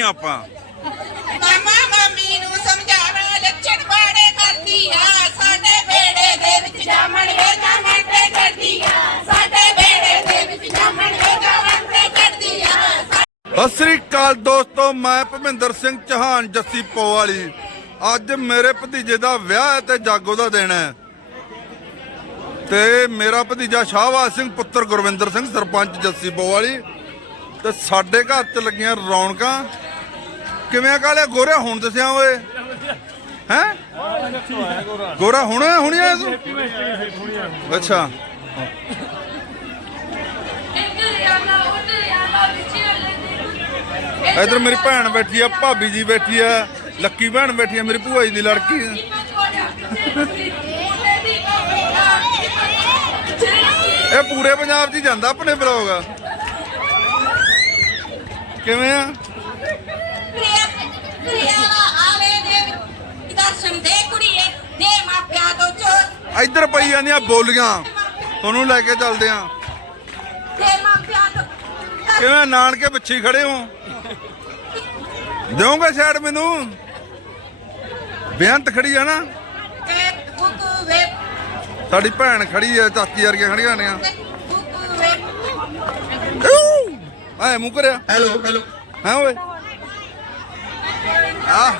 ਨਹੀਂ ਆਪਾਂ। ਮਾਮਾ ਮਾਮੀ ਨੂੰ ਸਮਝਾਣਾ ਲੱਛਣ ਬਾੜੇ ਕਰਦੀ ਆ ਸਾਡੇ ਬੇੜੇ ਦੇ ਵਿੱਚ ਜਾਮਣ ਵੇ ਜਾਮਣ ਤੇ ਕਰਦੀ ਆ ਸਾਡੇ ਬੇੜੇ ਦੇ ਵਿੱਚ ਜਾਮਣ ਵੇ ਜਾਮਣ ਤੇ ਕਰਦੀ ਆ ਸਤਿ ਸ੍ਰੀ ਅਕਾਲ ਦੋਸਤੋ ਮੈਂ ਭਵਿੰਦਰ ਸਿੰਘ ਚੌਹਾਨ ਜੱਸੀ ਪੋ ਵਾਲੀ। ਅੱਜ ਮੇਰੇ ਭਤੀਜੇ ਦਾ ਵਿਆਹ ਹੈ ਤੇ ਜਾਗੋ ਦਾ ਦਿਨ ਹੈ। ਤੇ ਮੇਰਾ ਭਤੀਜਾ ਸ਼ਾਹਬਾਜ਼ ਸਿੰਘ ਪੁੱਤਰ ਗੁਰਵਿੰਦਰ ਸਿੰਘ ਸਰਪੰਚ ਜੱਸੀ ਪੋ ਵਾਲੀ। ਤੇ ਸਾਡੇ ਘਰ 'ਚ ਲੱਗੀਆਂ ਰੌਣਕਾਂ। ਕਿਵੇਂ ਕਾਲੇ ਗੋਰੇ ਹੁਣ ਦੱਸਿਆ ਓਏ। ਹੈ? ਗੋਰਾ ਹੁਣ ਹੁਣੀ ਆਇਆ ਤੂੰ ਅੱਛਾ। ਇਧਰ ਮੇਰੀ ਭੈਣ ਬੈਠੀ ਆ, ਭਾਬੀ ਜੀ ਬੈਠੀ ਆ, ਲੱਕੀ ਭੈਣ ਬੈਠੀ ਆ, ਮੇਰੀ ਭੂਆ ਜੀ ਦੀ ਲੜਕੀ। ਇਹ ਪੂਰੇ ਪੰਜਾਬ 'ਚ ਹੀ ਜਾਂਦਾ ਆਪਣੇ ਬਲੌਗ ਕਿਵੇਂ ਆ? ਇੱਧਰ ਪਈ ਜਾਂਦੀਆਂ ਬੋਲੀਆਂ। ਤੁਹਾਨੂੰ ਲੈ ਕੇ ਚੱਲਦੇ ਆ। ਕਿਵੇਂ ਨਾਨਕੇ ਪਿੱਛੇ ਖੜੇ ਹੋ? ਦਿਓਗੇ ਸਾਈਡ ਮੈਨੂੰ? ਬੇਅੰਤ ਖੜੀ ਆ ਨਾ। ਸਾਡੀ ਭੈਣ ਖੜੀ ਆ ਚਾਚੀ ਵਰਗੀਆਂ ਖੜੀਆਂ ਨੇ। ਵੇ। ਐ ਮੂੰਹ ਕਰਿਆ। ਹੈਲੋ ਹੈਲੋ ਹੈ ਓਏ? ਆ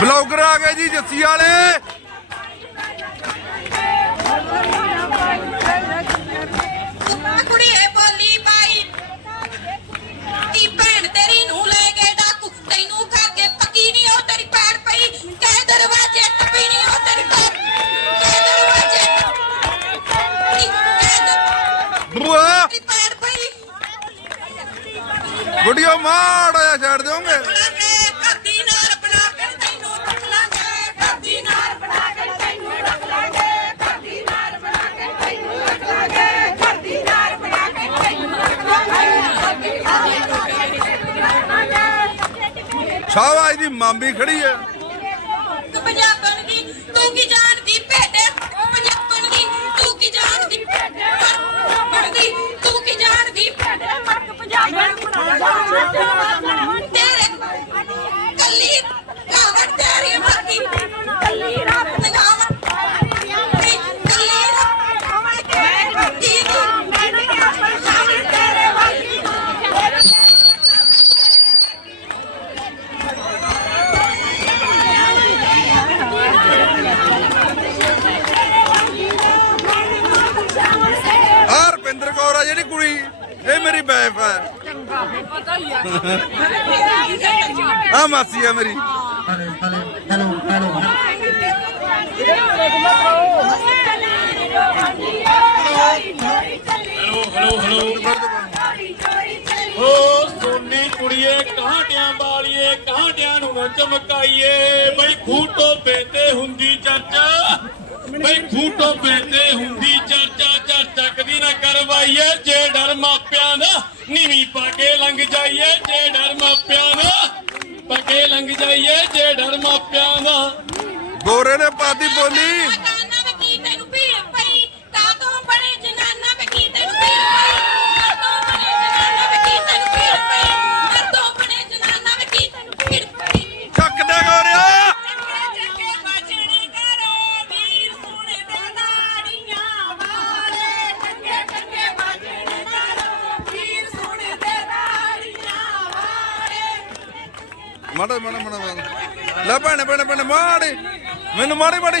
ਬਲੌਗਰ ਆ ਗਏ ਜੀ ਜੱਸੀ ਵਾਲੇ। ਕੇ ਤੈਨੂੰ ਰੱਖ ਲਾਂਗੇ ਸ਼ਾਹਬਾਜ਼ ਦੀ ਮਾਮੀ ਖੜੀ ਹੈ। ਆ ਮਾਸੀ ਆ ਮੇਰੀ। Hello hello hello hello hello ਓ ਸੋਨੀ ਕੁੜੀਏ ਕਾਂਟਿਆਂ ਵਾਲੀਏ ਕਾਂਟਿਆਂ ਨੂੰ ਨਾ ਚਮਕਾਈਏ, ਬਈ ਖੂਟੋ ਬੇਤੇ ਹੁੰਦੀ ਚਰਚਾ, ਬਈ ਖੂਟੋ ਬੇਤੇ ਹੁੰਦੀ ਚਰਚਾ ਚਰਚਾ ਕਦੀ ਨਾ ਕਰਵਾਈਏ, ਜੇ ਡਰ ਮਾਪਿਆਂ ਦਾ। ਨੀਵੀਂ ਪਾ ਲੰਘ ਜਾਈਏ ਜੇ ਡਰ ਮਾਪਿਆਂ ਦਾ। ਪਾ ਲੰਘ ਜਾਈਏ ਜੇ ਡਰ ਮਾਪਿਆਂ ਦਾ। ਗੋਰੇ ਨੇ ਪਾਤੀ ਬੋਲੀ।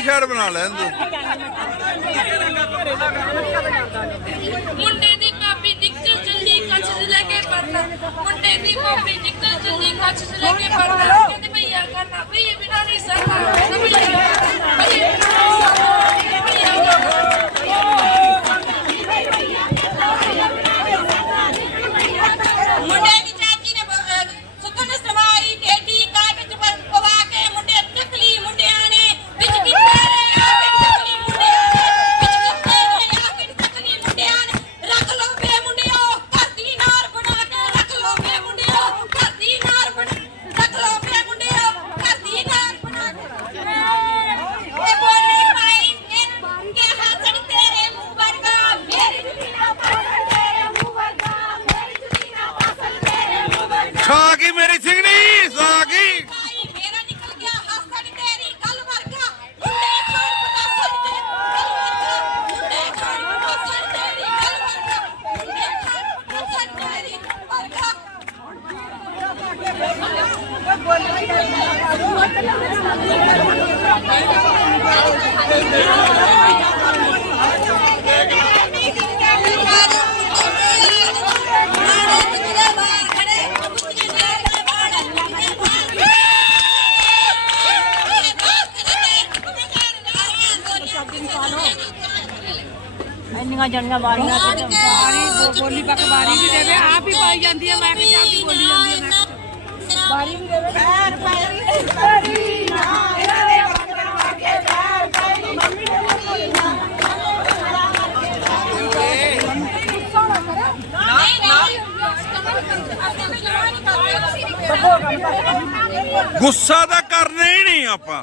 ਮੈਨੂੰ ਮਾੜੀ ਮਾੜੀ ਸ਼ਾਇਰ ਬਣਾ ਲੈਣ ਤੂੰ ਮੁੰਡੇ ਦੀ ਭਾਬੀ ਨਿਕਲ ਜਲਦੀ ਕੱਚ ਚ ਲੈ ਕੇ ਪੜਨਾ ਮੁੰਡੇ ਦੀ ਭਾਬੀ ਨਿਕਲ ਜਲਦੀ ਕੱਚ ਚ ਲੈ ਕੇ ਪੜਨਾ ਜਣੀਆਂ ਵਾਰੀਆਂ ਤੇ ਬਾਰੀ ਬੋਲੀ ਪੱਕ ਬਾਰੀ ਵੀ ਦੇਵੇ ਆਪ ਹੀ ਪਾਈ ਜਾਂਦੀ ਹੈ ਮੈਂ ਕਿਹਾ ਆਪ ਹੀ ਬੋਲੀ ਜਾਂਦੀ ਹੈ ਮੈਂ ਬਾਰੀ ਵੀ ਦੇਵੇ। ਪੈਰ ਪੈਰੀ ਪੈਰੀ ਨਾ ਇਹਨਾਂ ਦੇ ਬੱਕਰ ਵਾਗੇ ਪੈਰ ਪੈਰੀ ਮੰਮੀ ਨੇ ਬੋਲੀ ਨਾ ਗੁੱਸਾ ਤਾਂ ਕਰਨਾ ਹੀ ਨਹੀਂ ਆਪਾਂ।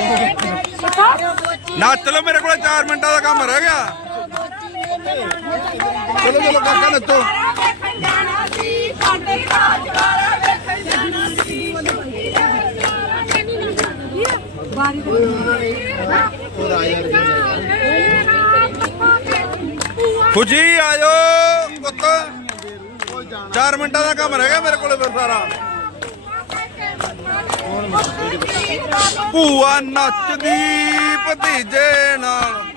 ਨੱਚ ਲਓ ਮੇਰੇ ਕੋਲ 4 ਮਿੰਟਾਂ ਦਾ ਕੰਮ ਰਹਿ ਗਿਆ। ਚਲੋ ਚਲੋ ਕਾਕਾ ਨੱਚੋ। ਖੁਸ਼ੀ ਆਜੋ ਪੁੱਤ। 4 ਮਿੰਟਾਂ ਦਾ ਕੰਮ ਰਹਿ ਗਿਆ ਮੇਰੇ ਕੋਲ ਫਿਰ ਸਾਰਾ। ਭੂਆ ਨੱਚਦੀ ਭਤੀਜੇ ਨਾਲ।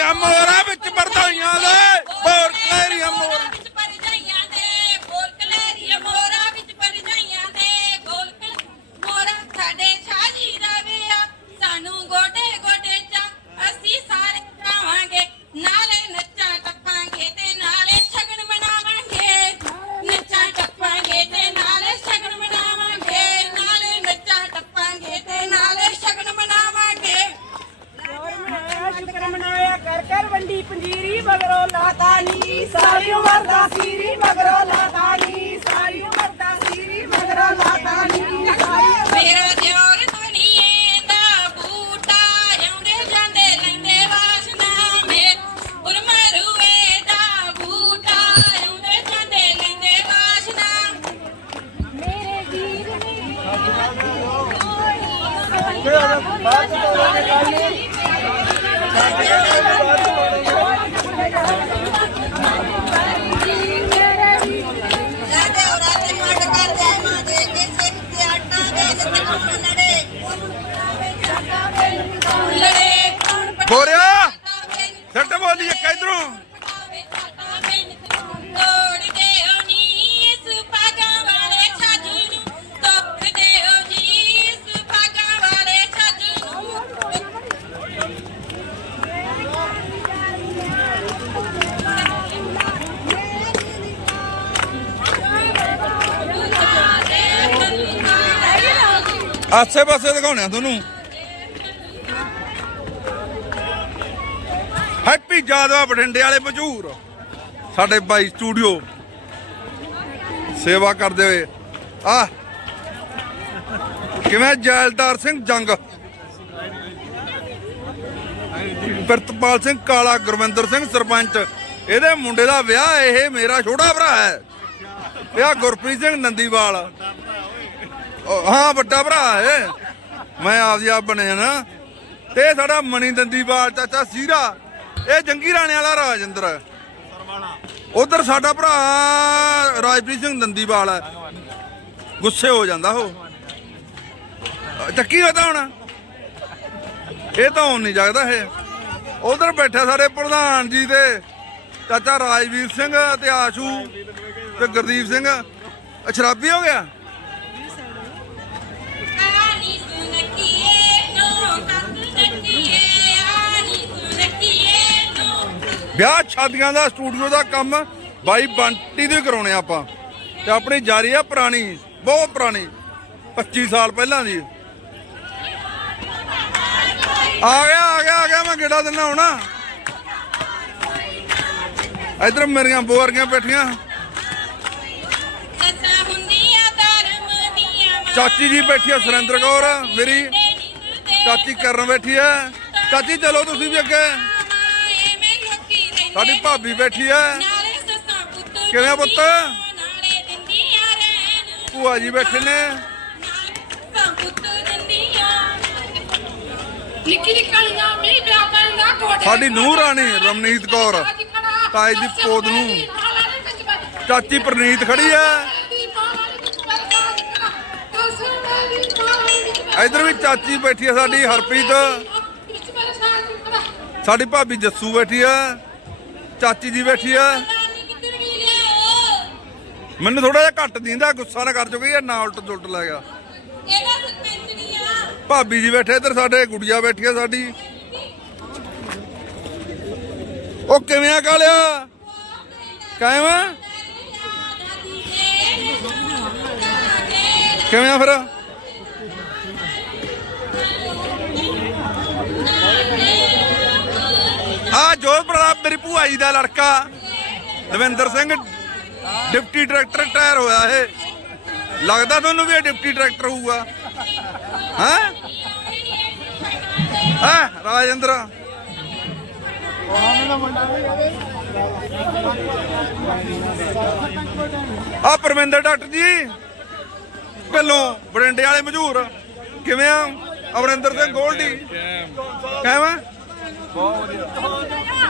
amor. ਇਸ ਪਾਗਾਂ ਵਾਲੇ ਛੱਜ ਨੂੰ ਆਸੇ ਪਾਸੇ ਦਿਖਾਉਣਿਆ ਤੁਹਾਨੂੰ। ਹੈਪੀ ਜਾਦਵਾ ਬਠਿੰਡੇ ਵਾਲੇ ਮਸ਼ਹੂਰ ਸਾਡੇ ਬਾਈ ਸਟੂਡੀਓ। ਸੇਵਾ ਕਰਦੇ ਹੋਏ। ਆ। ਕਿਵੇਂ ਜੈਲਦਾਰ ਸਿੰਘ ਜੰਗ? ਪ੍ਰਿਤਪਾਲ ਸਿੰਘ ਕਾਲਾ, ਗੁਰਵਿੰਦਰ ਸਿੰਘ ਸਰਪੰਚ। ਇਹਦੇ ਮੁੰਡੇ ਦਾ ਵਿਆਹ ਇਹ ਮੇਰਾ ਛੋਟਾ ਭਰਾ ਹੈ। ਇਹ ਆ ਗੁਰਪ੍ਰੀਤ ਸਿੰਘ ਨੰਦੀਵਾਲ। ਹਾਂ, ਵੱਡਾ ਭਰਾ ਹੈ ਮੈਂ ਆਪਦੀ ਆਪ ਬਣਿਆ ਨਾ। ਤੇ ਸਾਡਾ ਮਣੀ ਦੰਦੀਵਾਲ ਚਾਚਾ ਸੀਰਾ। ਇਹ ਜੰਗੀ ਰਾਣੇ ਵਾਲਾ ਰਾਜਿੰਦਰ। ਹੈ ਉਧਰ ਸਾਡਾ ਭਰਾ ਰਾਜਪ੍ਰੀਤ ਸਿੰਘ ਦੰਦੀਵਾਲ ਹੈ। ਗੁੱਸੇ ਹੋ ਜਾਂਦਾ ਉਹ। ਅਹ ਚੱਕੀ ਹੋਤਾ ਹੁਣ? ਇਹ ਤਾਂ ਹੁਣ ਨਹੀਂ ਜਗਦਾ ਇਹ। ਉਧਰ ਬੈਠਾ ਸਾਡੇ ਪ੍ਰਧਾਨ ਜੀ ਦੇ ਚਾਚਾ ਰਾਜਵੀਰ ਸਿੰਘ ਤੇ ਆਸ਼ੂ ਤੇ ਗੁਰਦੀਪ ਸਿੰਘ। ਅਹ ਸ਼ਰਾਬੀ ਹੋ ਗਿਆ? ਵਿਆਹ ਸ਼ਾਦੀਆਂ ਦਾ, ਸਟੂਡੀਓ ਦਾ ਕੰਮ ਬਾਈ ਬੰਟੀ ਦੇ ਕਰਾਉਣੇ ਆਪਾਂ। ਤੇ ਆਪਣੀ ਜਾਰੀ ਆ ਪੁਰਾਣੀ, ਬਹੁਤ ਪੁਰਾਣੀ 25 ਸਾਲ ਪਹਿਲਾਂ ਦੀ। ਆ ਗਿਆ ਆ ਗਿਆ ਆ ਗਿਆ, ਮੈਂ ਗੇੜਾ ਦਿੰਦਾ ਹੁਣਾ। ਇਧਰ ਮੇਰੀਆਂ ਬੋਰਗੀਆਂ ਬੈਠੀਆਂ। ਚਾਚੀ ਜੀ ਬੈਠੀ ਆ, ਸੁਰਿੰਦਰ ਕੌਰ, ਮੇਰੀ। ਚਾਚੀ ਕਰਨ ਬੈਠੀ ਆ। ਚਾਚੀ, ਚਲੋ ਤੁਸੀਂ ਵੀ ਅੱਗੇ। ਸਾਡੀ ਭਾਬੀ ਬੈਠੀ ਪੁੱਤ ਕਿਵੇਂ ਪੁੱਤ? ਭੂਆ ਜੀ ਬੈਠੇ ਨੇ। ਸਾਡੀ ਨੂੰਹ ਰਾਣੀ ਰਮਨੀਤ ਕੌਰ ਤਾਏ ਦੀ ਪੋਦ ਨੂੰ। ਚਾਚੀ ਪ੍ਰਨੀਤ ਖੜੀ ਆ ਇਧਰ ਵੀ ਚਾਚੀ ਬੈਠੀ ਆ ਸਾਡੀ ਹਰਪ੍ਰੀਤ। ਸਾਡੀ ਭਾਬੀ ਜੱਸੂ ਬੈਠੀ ਆ ਚਾਚੀ ਜੀ ਬੈਠੀ ਆ। ਮੈਨੂੰ ਥੋੜਾ ਜਿਹਾ ਘੱਟ ਦਿੰਦਾ, ਗੁੱਸਾ ਨਾ ਕਰ ਚੁੱਕੀ ਇਹ ਨਾ ਉਲਟ ਜੁਲਟ ਲੈ ਗਿਆ। ਭਾਬੀ ਜੀ ਬੈਠੇ, ਇੱਧਰ ਸਾਡੇ ਗੁੜੀਆ ਬੈਠੀ ਆ ਸਾਡੀ। ਉਹ ਕਿਵੇਂ ਆ ਕਾਲਿਆ? ਕਾਇਮ ਕਿਵੇਂ ਆ ਫਿਰ? ਆ ਜੋਧ ਪ੍ਰਤਾਪ ਮੇਰੀ ਭੂਆ ਜੀ ਦਾ ਲੜਕਾ ਦਵਿੰਦਰ ਸਿੰਘ ਡਿਪਟੀ ਡਾਇਰੈਕਟਰ ਟਾਇਰ ਹੋਇਆ ਇਹ। ਲੱਗਦਾ ਤੁਹਾਨੂੰ ਵੀ ਇਹ ਡਿਪਟੀ ਡਾਇਰੈਕਟਰ ਹੋਊਗਾ? ਹਾਂ? ਹਾਂ ਰਾਜਿੰਦਰ? ਆ ਪਰਮਿੰਦਰ ਡਾਕਟਰ ਜੀ ਪਹਿਲੋਂ ਬਰਿੰਡੇ ਵਾਲੇ ਮਸ਼ਹੂਰ ਕਿਵੇਂ ਆ? ਅਮਰਿੰਦਰ ਸਿੰਘ ਗੋਲਡੀ। ਕਿਵੇਂ?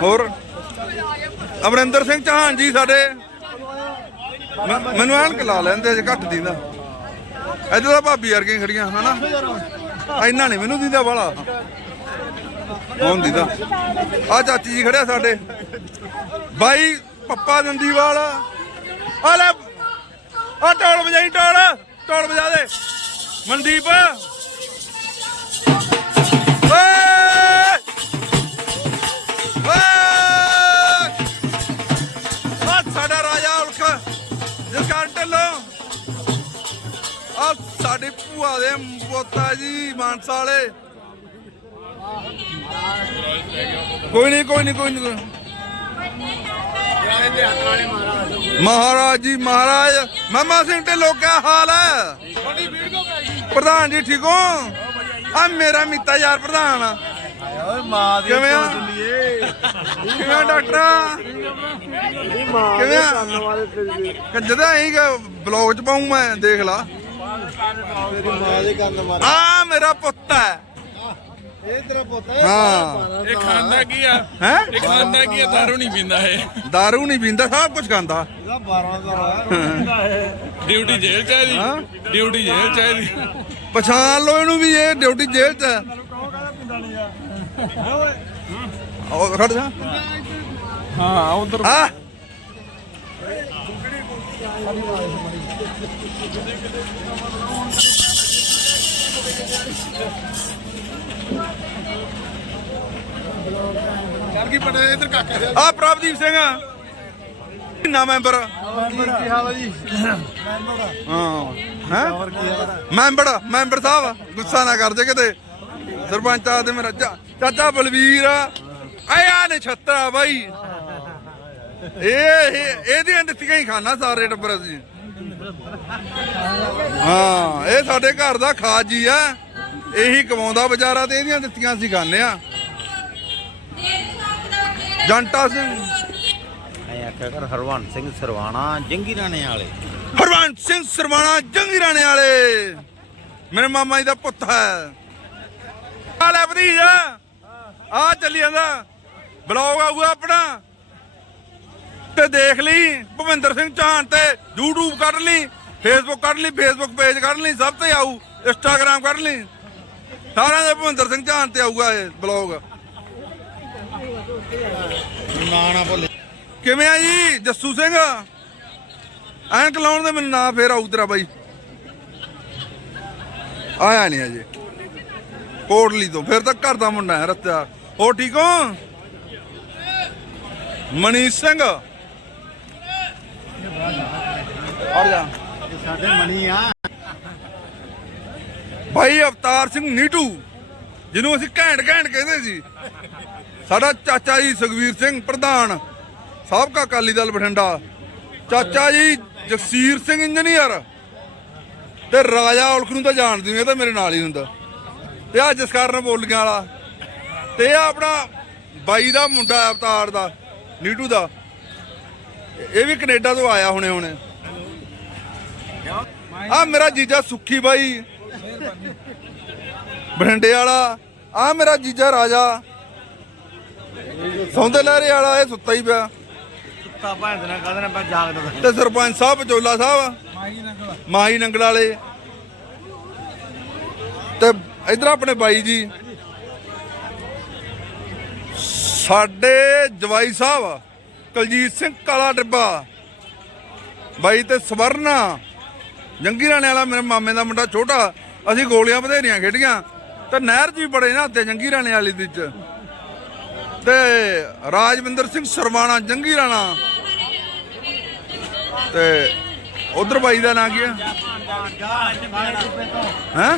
ਹੋਰ? ਅਮਰਿੰਦਰ ਸਿੰਘ ਚੌਹਾਨ ਜੀ ਸਾਡੇ। ਮੈਨੂੰ ਐਨਕ ਲਾ ਲੈਂਦੇ ਜੇ ਘੱਟ ਦੀਂਦਾ। ਇੱਧਰ ਤਾਂ ਭਾਬੀ ਵਰਗੀਆਂ ਖੜੀਆਂ, ਹਨਾ? ਇੰਨਾ ਨਹੀਂ ਮੈਨੂੰ ਦੀਦਾ ਵਾਲਾ। ਹੁਣ ਦੀਦਾ? ਆ ਚਾਚੀ ਜੀ ਖੜਿਆ ਸਾਡੇ। ਬਾਈ ਪੱਪਾ ਦੰਦੀਵਾਲ ਆ ਲੈ। ਆ ਟੋਲ ਵਜਾਈ ਟੋਲ। ਟੋਲ ਵਜਾ ਦੇ। ਮਨਦੀਪ। ਸਾਡੀ ਭੂਆ ਦੇ ਪੋਤਾ ਜੀ ਮਾਨਸਾ ਵਾਲੇ। ਕੋਈ ਨਹੀਂ ਕੋਈ ਨਹੀਂ ਕੋਈ ਨਹੀਂ ਮਹਾਰਾਜ ਜੀ ਮਹਾਰਾਜ। ਮਾਮਾ ਸਿੰਘ ਢਿੱਲੋਂ ਕਿਆ ਹਾਲ ਹੈ? ਪ੍ਰਧਾਨ ਜੀ ਠੀਕ ਹੋ? ਆ ਮੇਰਾ ਮਿੱਤਾ ਯਾਰ ਪ੍ਰਧਾਨ ਓਏ ਮਾਂ ਦੀ ਕਿਵੇਂ ਆ? ਕਿਵੇਂ ਆ ਡਾਕਟਰ? ਕਿਵੇਂ ਆ? ਕੰਜਦਾ ਐਂ ਬਲੌਗ ਚ ਪਾਉਂ ਮੈਂ ਦੇਖ ਲਾ। ਆ ਮੇਰਾ ਪੁੱਤ ਹੈ। ਇਹ ਤੇਰਾ ਪੁੱਤ ਹਾਂ? ਇਹ ਖਾਂਦਾ ਕੀ ਆ? ਹੈ? ਇਹ ਖਾਂਦਾ ਕੀ ਆ? ਦਾਰੂ ਨਹੀਂ ਪੀਂਦਾ ਇਹ। दारू ਨਹੀਂ ਪੀਂਦਾ ਸਭ ਕੁਝ ਖਾਂਦਾ। ਇਹਦਾ 12 ਦਾ ਡਿਊਟੀ ਜੇਲ੍ਹ ਚ ਹੈ? ਡਿਊਟੀ ਜੇਲ੍ਹ ਚ ਹੈ ਪਛਾਣ ਲਓ ਇਹਨੂੰ ਵੀ ਇਹ ਡਿਊਟੀ ਜੇਲ੍ਹ 'ਚ ਹੈ। ਉਹ ਖੜ ਜਾ। ਹਾਂ ਉਧਰ ਆ? ਕੀ ਪੜੇ ਇਧਰ ਕਾਕਾ ਆ ਪ੍ਰਭਦੀਪ ਸਿੰਘ। ਨਾ ਮੈਂਬਰ? ਕੀ ਹਾਲ ਹੈ ਜੀ? ਹਾਂ ਹੈ? ਮੈਂਬਰ ਮੈਂਬਰ ਸਾਹਿਬ ਗੁੱਸਾ ਨਾ ਕਰ ਜੇ ਕਿਤੇ। ਸਰਪੰਚ ਆ ਤੇ ਮੇਰਾ ਚਾਚਾ ਬਲਵੀਰ ਆਇਆ ਨੇ ਛੱਤਰਾ ਬਾਈ। ਇਹ ਇਹ ਇਹਦੀਆਂ ਦਿੱਤੀਆਂ ਹੀ ਖਾਣਾ ਸਾਰੇ ਟੱਬਰ ਅਸੀਂ। ਹਾਂ ਇਹ ਸਾਡੇ ਘਰ ਦਾ ਖਾਜੀ ਆ। ਇਹੀ ਕਮਾਉਂਦਾ ਵਿਚਾਰਾ ਤੇ ਇਹਦੀਆਂ ਦਿੱਤੀਆਂ ਅਸੀਂ ਖਾਂਦੇ ਆ। ਜੰਟਾ ਸਿੰਘ। ਐ ਆਖਿਆ ਕਰ ਹਰਵੰਤ ਸਿੰਘ ਸਰਵਾਣਾ ਜੰਗੀ ਰਾਣੇ ਵਾਲੇ। ਹਰਵੰਤ ਸਿੰਘ ਸਰਵਾਣਾ ਜੰਗੀਰਾਣੇ ਵਾਲੇ। ਮੇਰੇ ਮਾਮਾ ਜੀ ਦਾ ਪੁੱਤ ਹੈ। ਆ ਲੈ ਭਤੀਜਾ ਆ ਚੱਲੀ ਜਾਂਦਾ। ਬਲੌਗ ਆਊਗਾ ਆਪਣਾ। ਤੇ ਦੇਖ ਲਈ ਭਵਿੰਦਰ ਸਿੰਘ ਚਾਹਨ ਤੇ YouTube ਕੱਢ ਲਈ Facebook ਕੱਢ ਲਈ Facebook ਪੇਜ ਕੱਢ ਲਈ ਸਭ ਤੇ ਆਊ Instagram ਕੱਢ ਲਈ। ਸਾਰਿਆਂ ਦੇ ਭਵਿੰਦਰ ਸਿੰਘ ਚਾਹਨ ਤੇ ਆਊਗਾ ਇਹ ਬਲੌਗ ਨਾ ਨਾ ਭੁੱਲੇ। ਕਿਵੇਂ ਆ ਜੀ ਜੱਸੂ ਸਿੰਘ? ਐਂਕ ਲਾਉਣ ਦੇ ਮੈਨੂੰ ਨਾਂ ਫੇਰ ਆਊ ਤੇਰਾ ਬਾਈ। ਆਇਆ ਨਹੀਂ ਅਜੇ ਕੋਟਲੀ ਤੋਂ ਫਿਰ ਤਾਂ ਘਰ ਦਾ ਮੁੰਡਾ ਹੈ ਰੱਤਿਆ। ਹੋ ਠੀਕ ਹੋ? ਮਨੀਸ਼ ਸਿੰਘ? ਆ ਜਾ। ਸਾਡੇ ਮਣੀ ਆ। ਭਾਈ ਅਵਤਾਰ ਸਿੰਘ ਨੀਟੂ ਜਿਹਨੂੰ ਅਸੀਂ ਘੈਂਟ ਘੈਂਟ ਕਹਿੰਦੇ ਸੀ। ਸਾਡਾ ਚਾਚਾ ਜੀ ਸੁਖਵੀਰ ਸਿੰਘ ਪ੍ਰਧਾਨ ਸਾਬਕਾ ਅਕਾਲੀ ਦਲ ਬਠਿੰਡਾ। ਚਾਚਾ ਜੀ ਜਗਸੀਰ ਸਿੰਘ ਇੰਜੀਨੀਅਰ। ਤੇ ਰਾਜਾ ਔਲਖ ਨੂੰ ਤਾਂ ਜਾਣਦੀ ਨਹੀਂ ਇਹ ਤਾਂ ਮੇਰੇ ਨਾਲ ਹੀ ਹੁੰਦਾ। ਤੇ ਆ ਜਸਕਰਨ ਬੋਲੀਆਂ ਵਾਲਾ। ਤੇ ਇਹ ਆਪਣਾ ਬਾਈ ਦਾ ਮੁੰਡਾ ਹੈ ਅਵਤਾਰ ਦਾ ਨੀਟੂ ਦਾ। ਇਹ ਵੀ ਕੈਨੇਡਾ ਤੋਂ ਆਇਆ ਹੁਣੇ ਹੁਣੇ। ਆ ਮੇਰਾ ਜੀਜਾ ਸੁੱਖੀ ਬਾਈ। ਬਠਿੰਡੇ ਵਾਲਾ। ਆ ਮੇਰਾ ਜੀਜਾ ਰਾਜਾ। ਸੌਂਦੇ ਲਹਿਰੇ ਵਾਲਾ ਇਹ ਸੁੱਤਾ ਹੀ ਪਿਆ। ਕੁੱਤਾ ਭੈਣ ਦੇ ਨਾਲ ਕਹਦੇ ਨੇ ਜਾਗਦਾ ਤੇ? ਸਰਪੰਚ ਸਾਹਿਬ ਚੋਲਾ ਸਾਹਿਬ। ਮਾਹੀ ਨੰਗਲ ਵਾਲੇ। ਤੇ ਇਧਰ ਆਪਣੇ ਬਾਈ ਜੀ। ਸਾਡੇ ਜਵਾਈ ਸਾਹਿਬ। ਕਲਜੀਤ ਸਿੰਘ ਕਾਲਾ ਡਿੱਬਾ। ਬਾਈ ਤੇ ਸਵਰਨਾ। ਜੰਗੀ ਰਾਣੇ ਵਾਲਾ ਮੇਰੇ ਮਾਮੇ ਦਾ ਮੁੰਡਾ ਛੋਟਾ। ਅਸੀਂ ਗੋਲੀਆਂ ਵਧੇਰੀਆਂ ਖੇਡੀਆਂ। ਤੇ ਨਹਿਰ 'ਚ ਵੀ ਬੜੇ ਨਾ ਤੇ ਜੰਗੀ ਰਾਣੇ ਵਾਲੀ ਦੇ ਚ। ਤੇ ਰਾਜਵਿੰਦਰ ਸਿੰਘ ਸਰਵਾਣਾ, ਜੰਗੀ ਰਾਣਾ। ਤੇ ਉਧਰ ਬਾਈ ਦਾ ਨਾਂ ਕੀ ਹੈ ਹੈ?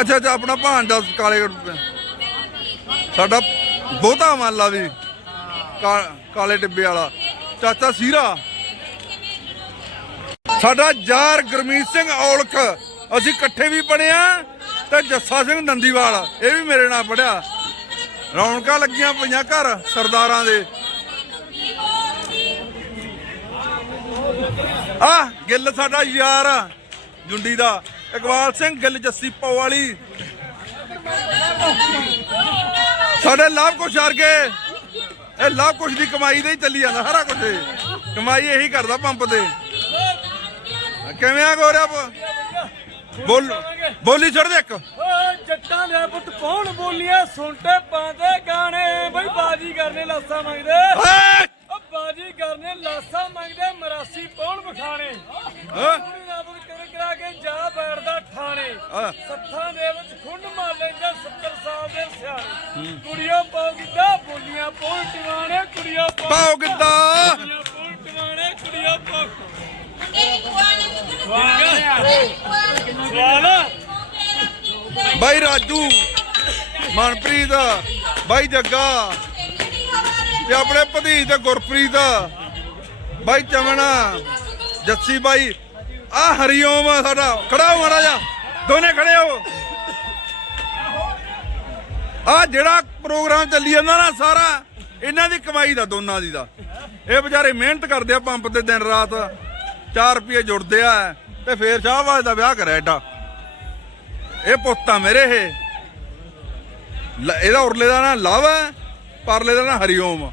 ਅੱਛਾ ਅੱਛਾ, ਆਪਣਾ ਭਾਂਡਾ ਕਾਲੇ ਸਾਡਾ ਬਹੁਤਾ ਮੰਨ ਲਾ ਵੀ। ਕਾ- ਕਾਲੇ ਡਿੱਬੇ ਵਾਲਾ। ਚਾਚਾ ਸੀਰਾ। ਸਾਡਾ ਯਾਰ ਗੁਰਮੀਤ ਸਿੰਘ ਔਲਖ ਅਸੀਂ ਇਕੱਠੇ ਵੀ ਪੜਿਆ ਤੇ ਜੱਸਾ ਸਿੰਘ ਨੰਦੀਵਾਲ ਇਹ ਵੀ ਮੇਰੇ ਨਾਲ ਪੜਿਆ ਰੌਣਕਾਂ ਲੱਗੀਆਂ ਪਈਆਂ ਘਰ ਸਰਦਾਰਾਂ ਦੇ। ਆ ਗਿੱਲ ਸਾਡਾ ਯਾਰ ਆ, ਜੁੰਡੀ ਦਾ। ਇਕਬਾਲ ਸਿੰਘ ਗਿੱਲ ਜੱਸੀ ਪੋ ਵਾਲੀ। ਸਾਡੇ ਲਾਭ ਕੁਛ ਵਰਗੇ ਇਹ ਲਾਭ ਕੁਛ ਦੀ ਕਮਾਈ ਦੇ ਹੀ ਚੱਲੀ ਜਾਂਦਾ ਸਾਰਾ ਕੁਝ ਕਮਾਈ ਇਹੀ ਕਰਦਾ ਪੰਪ ਤੇ। ਕਿਵੇਂ ਆ ਗੋਰਿਆ ਬੋਲ ਬੋਲੀ ਛੱਡ ਦੇ ਇੱਕ। ਓਏ ਜੱਟਾਂ ਦੇ ਪੁੱਤ ਕੌਣ ਬੋਲੀਏ ਸੁਣਤੇ ਪਾਉਂਦੇ ਗਾਣੇ। ਬਈ ਬਾਜੀ ਕਰਨੇ ਲਾਸਾ ਮੰਗਦੇ! ਬਾਜੀ ਕਰਨੇ ਲਾਸਾ ਮੰਗਦੇ ਮਰਾਸੀ ਪੌਣ ਬਖਾਣੇ ਦਾ ਪੁੱਤ ਕਰ ਕਰਾ ਕੇ ਜਾ ਬੈਠਦਾ ਠਾਣੇ। ਸੱਥਾਂ ਦੇ ਵਿੱਚ ਖੁੰਡ ਮਾਰ ਲੈਂਦਾ 70 ਸਾਲ ਦੇ ਸਿਆਣੇ। ਕੁੜੀਆਂ ਪਾਉ ਗਿੱਧਾ ਬੋਲੀਆਂ ਪੌਣ ਟਿਵਾਣੇ ਕੁੜੀਆਂ ਪਾਉ ਪਾਓ ਕਿੱਦਾਂ ਕੁੜੀਆਂ ਪੌਣ ਟਿਵਾਣੇ ਕੁੜੀਆਂ ਪਾਉ ਸਵਾਲ ਬਾਈ ਰਾਜੂ ਮਨਪ੍ਰੀਤ ਬਾਈ ਜੱਗਾ। ਤੇ ਆਪਣੇ ਭਤੀਜ ਤੇ ਗੁਰਪ੍ਰੀਤ ਬਾਈ ਚਮਣਾ, ਜੱਸੀ ਬਾਈ, ਆ ਹਰੀਓਮ ਆ ਸਾਡਾ। ਖੜਾ ਹੋ ਮਹਾਰਾਜਾ, ਦੋਨੇ ਖੜੇ ਹੋ। ਆ ਜਿਹੜਾ ਪ੍ਰੋਗਰਾਮ ਚੱਲੀ ਜਾਂਦਾ ਨਾ ਸਾਰਾ, ਇਹਨਾਂ ਦੀ ਕਮਾਈ ਦਾ, ਦੋਨਾਂ ਦੀ ਦਾ। ਇਹ ਵਿਚਾਰੇ ਮਿਹਨਤ ਕਰਦੇ ਆ ਪੰਪ ਤੇ ਦਿਨ ਰਾਤ 4 ਰੁਪਏ ਜੁੜਦੇ ਆ, ਤੇ ਫੇਰ ਸ਼ਾਹਬਾਜ਼ ਦਾ ਵਿਆਹ ਕਰਿਆ ਏਡਾ। ਇਹ ਪੁੱਤਾਂ ਮੇਰੇ ਇਹ। ਇਹਦਾ ਉਰਲੇ ਦਾ ਨਾ ਲਵ ਹੈ ਪਰਲੇ ਦਾ ਨਾਂ ਹਰੀਓਮ